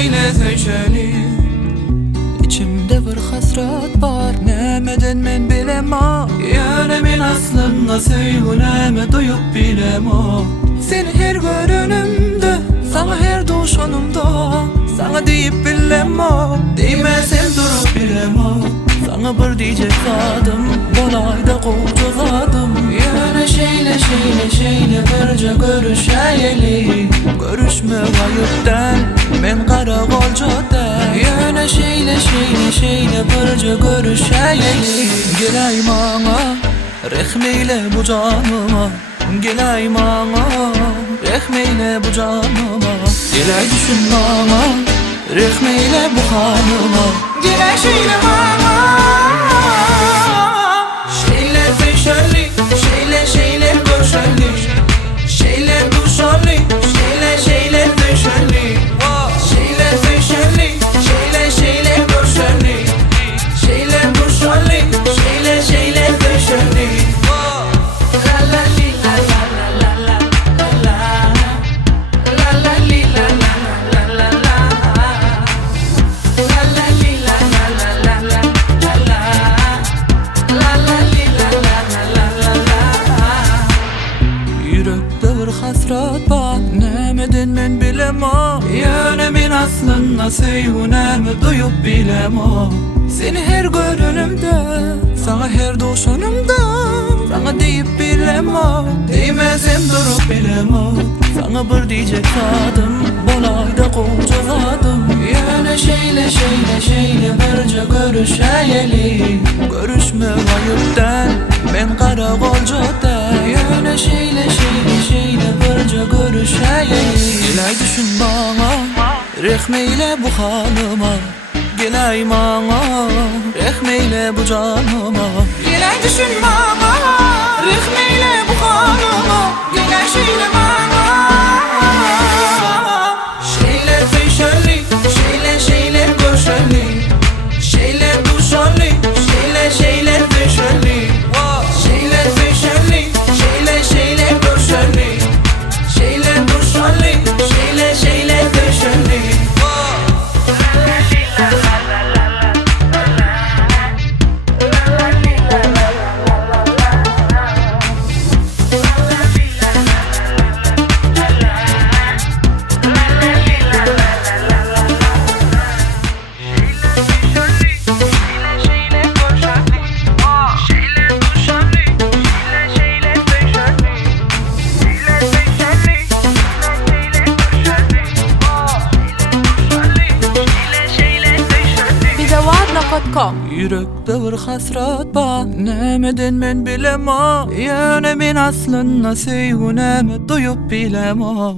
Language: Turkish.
şeyle seçeli. İçimde bir hasret var, nemeden men bilema. Yani men aslında sevguneme duyup bilema. Seni her görünümde, sana her duşanımda, sana deyip bilema. Değmesem durup bilema. Sana bir diyecek zadım, bolayda kocazadım. Yani şeyle birce görüşeyeli. Görüşme gayipten, men karakolcuda. Yani şeyle birce görüşeyeli. Gelay mana, rehmeyle bu canıma. Gelay mana, rehmeyle bu canıma. Gelay düşün mana, rehmeyle bu hanıma. Gelay şeyle mama. Şeyle seçeli, şeyle görüşeli. Şeyle duşali, şeyle seçeli. Şeyle seçeli, şeyle görüşeli. Şeyle duşali, şeyle seçeli. La la li la la la la la la. La la li la la la la la. La la li la la la la la la. La la li la la la la la. Yürekte bir hasret var, nemeden men bilema. Yani men aslında sevgunemi duyup bilema. Seni her görünümde, sana her duşanımda, sana deyip bilema. Değmesem durup bilema. Sana bir diyecek zadım, bolayda kocazadım. Yani şeyle birce görüşeyeli. Görüşme gayipten, men karakolcuda. Yani şeyle birce görüşeyeli. Gelay düşün bana, rehmeyle bu halıma. Gelay mana, rehmeyle bu canıma. Gelay düşün mama, rehmeyle bu hanıma. Gelay şeyle mama. Şeyle seçeli, şeyle görüşeli. Şeyle duşali, şeyle seçeli. Şeyle seçeli, şeyle görüşeli. Şeyle duşali, şeyle seçeli. Yürekte bir hasret var, nemeden men bilema. Yani men aslında sevgunemi duyup bilema.